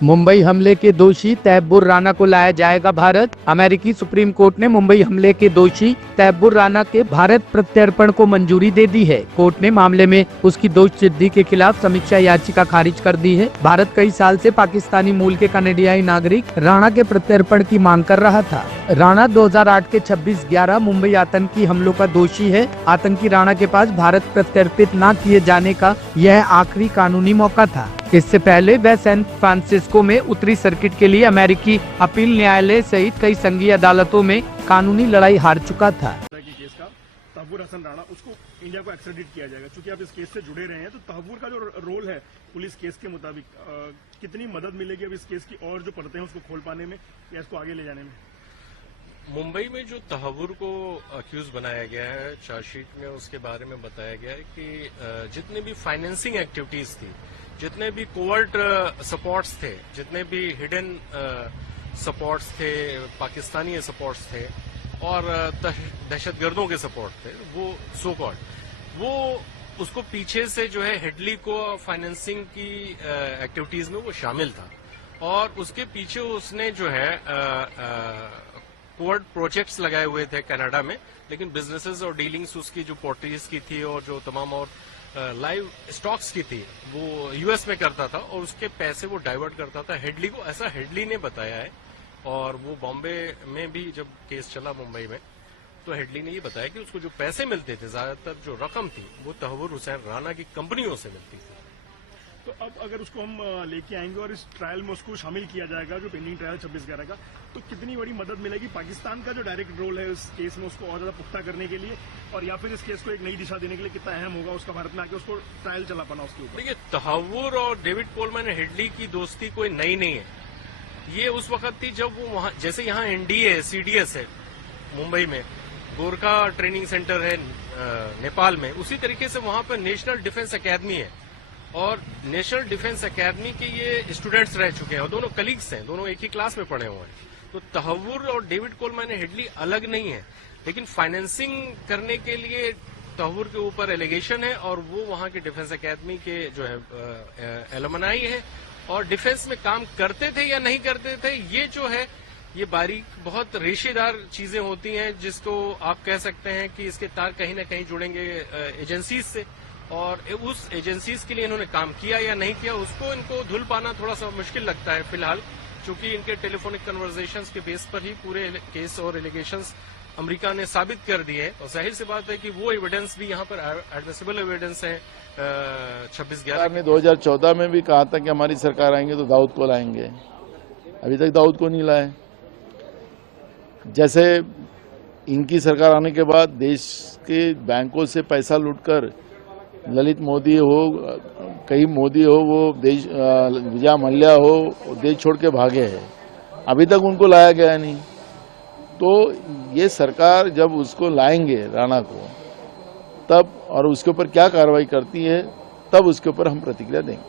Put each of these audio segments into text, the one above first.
मुंबई हमले के दोषी तैयबुर राना को लाया जाएगा भारत। अमेरिकी सुप्रीम कोर्ट ने मुंबई हमले के दोषी तैयबुर राना के भारत प्रत्यर्पण को मंजूरी दे दी है। कोर्ट ने मामले में उसकी दोषसिद्धि के खिलाफ समीक्षा याचिका खारिज कर दी है। भारत कई साल से पाकिस्तानी मूल के कनाडाई नागरिक राणा के प्रत्यर्पण की मांग कर रहा था। राणा 2008 के 26/11 मुंबई आतंकी हमलों का दोषी है। आतंकी राणा के पास भारत प्रत्यर्पित न किए जाने का यह आखिरी कानूनी मौका था। इससे पहले वह सैन फ्रांसिस्को में उत्तरी सर्किट के लिए अमेरिकी अपील न्यायालय सहित कई संघीय अदालतों में कानूनी लड़ाई हार चुका था। केस का तहव्वुर हसन राणा उसको इंडिया को एक्स्ट्राडिट किया जाएगा। क्योंकि आप इस केस से जुड़े रहे हैं तो तहव्वुर का जो रोल है पुलिस केस के मुताबिक कितनी मदद मिलेगी अब इस केस की और जो परतें हैं उसको खोल पाने में या इसको आगे ले जाने में? मुंबई में जो तहव्वुर को अक्यूज बनाया गया है चार्जशीट में, उसके बारे में बताया गया है कि जितने भी फाइनेंसिंग एक्टिविटीज थी, जितने भी कोवर्ट सपोर्ट्स थे, जितने भी हिडन सपोर्ट्स थे, पाकिस्तानी सपोर्ट्स थे और दहशतगर्दों के सपोर्ट थे, वो सो कॉल्ड वो उसको पीछे से जो है हेडली को फाइनेंसिंग की एक्टिविटीज में वो शामिल था और उसके पीछे उसने जो है कोवर्ट प्रोजेक्ट्स लगाए हुए थे कनाडा में, लेकिन बिजनेसेस और डीलिंग्स उसकी जो पोर्ट्रीज की थी और जो तमाम और लाइव स्टॉक्स की थी वो यूएस में करता था और उसके पैसे वो डाइवर्ट करता था हेडली को, ऐसा हेडली ने बताया है। और वो बॉम्बे में भी जब केस चला मुंबई में तो हेडली ने ये बताया कि उसको जो पैसे मिलते थे, ज्यादातर जो रकम थी वो तहव्वुर हुसैन राणा की कंपनियों से मिलती थी। तो अब अगर उसको हम लेके आएंगे और इस ट्रायल में उसको शामिल किया जाएगा, जो पेंडिंग ट्रायल 26/11 का, तो कितनी बड़ी मदद मिलेगी? पाकिस्तान का जो डायरेक्ट रोल है इस केस में उसको और ज्यादा पुख्ता करने के लिए, और या फिर इस केस को एक नई दिशा देने के लिए कितना अहम होगा उसका भारत में आके उसको ट्रायल चला पाना उसके ऊपर? देखिए, तहव्वुर और डेविड कोलमैन हेडली की दोस्ती कोई नई नहीं है। ये उस वक्त थी जब वो वहां, जैसे यहाँ एनडीए सीडीएस है मुंबई में, गोरखा ट्रेनिंग सेंटर है नेपाल में, उसी तरीके से वहां पर नेशनल डिफेंस अकेडमी है और नेशनल डिफेंस अकेडमी के ये स्टूडेंट्स रह चुके हैं और दोनों कलीग्स हैं, दोनों एक ही क्लास में पढ़े हुए हैं। तो तहव्वुर और डेविड कोलमैन हेडली अलग नहीं है, लेकिन फाइनेंसिंग करने के लिए तहव्वुर के ऊपर एलिगेशन है और वो वहां के डिफेंस अकेडमी के जो है एलुमनाई है और डिफेंस में काम करते थे या नहीं करते थे, ये जो है ये बारीक बहुत रेशेदार चीजें होती हैं जिसको आप कह सकते हैं कि इसके तार कहीं ना कहीं जुड़ेंगे एजेंसीज से, और उस एजेंसीज के लिए इन्होंने काम किया या नहीं किया उसको इनको धुल पाना थोड़ा सा मुश्किल लगता है फिलहाल, क्योंकि इनके टेलीफोनिक कन्वर्सेशंस के बेस पर ही पूरे केस और एलिगेशंस अमेरिका ने साबित कर दिए हैं। और जाहिर सी बात है कि वो एविडेंस भी यहाँ पर एडमिसिबल एविडेंस है। 26/11 ने 2014 में भी कहा था कि हमारी सरकार आएंगे तो दाऊद को लाएंगे, अभी तक दाऊद को नहीं लाए। जैसे इनकी सरकार आने के बाद देश के बैंकों से पैसा लूटकर ललित मोदी हो, कई मोदी हो, वो देश विजय मल्ल्या हो, देश छोड़ के भागे हैं, अभी तक उनको लाया गया नहीं। तो ये सरकार जब उसको लाएंगे राणा को तब, और उसके ऊपर क्या कार्रवाई करती है तब उसके ऊपर हम प्रतिक्रिया देंगे।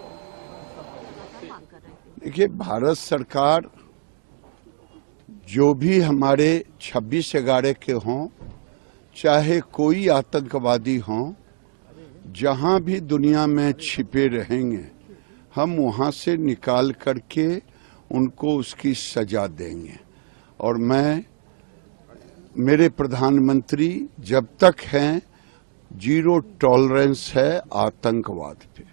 देखिए, भारत सरकार जो भी हमारे 26/11 के हों, चाहे कोई आतंकवादी हों, जहां भी दुनिया में छिपे रहेंगे, हम वहां से निकाल करके उनको उसकी सजा देंगे। और मेरे प्रधानमंत्री जब तक हैं, 0 टॉलरेंस है आतंकवाद पे।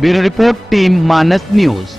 ब्यूरो रिपोर्ट, टीम मानस न्यूज।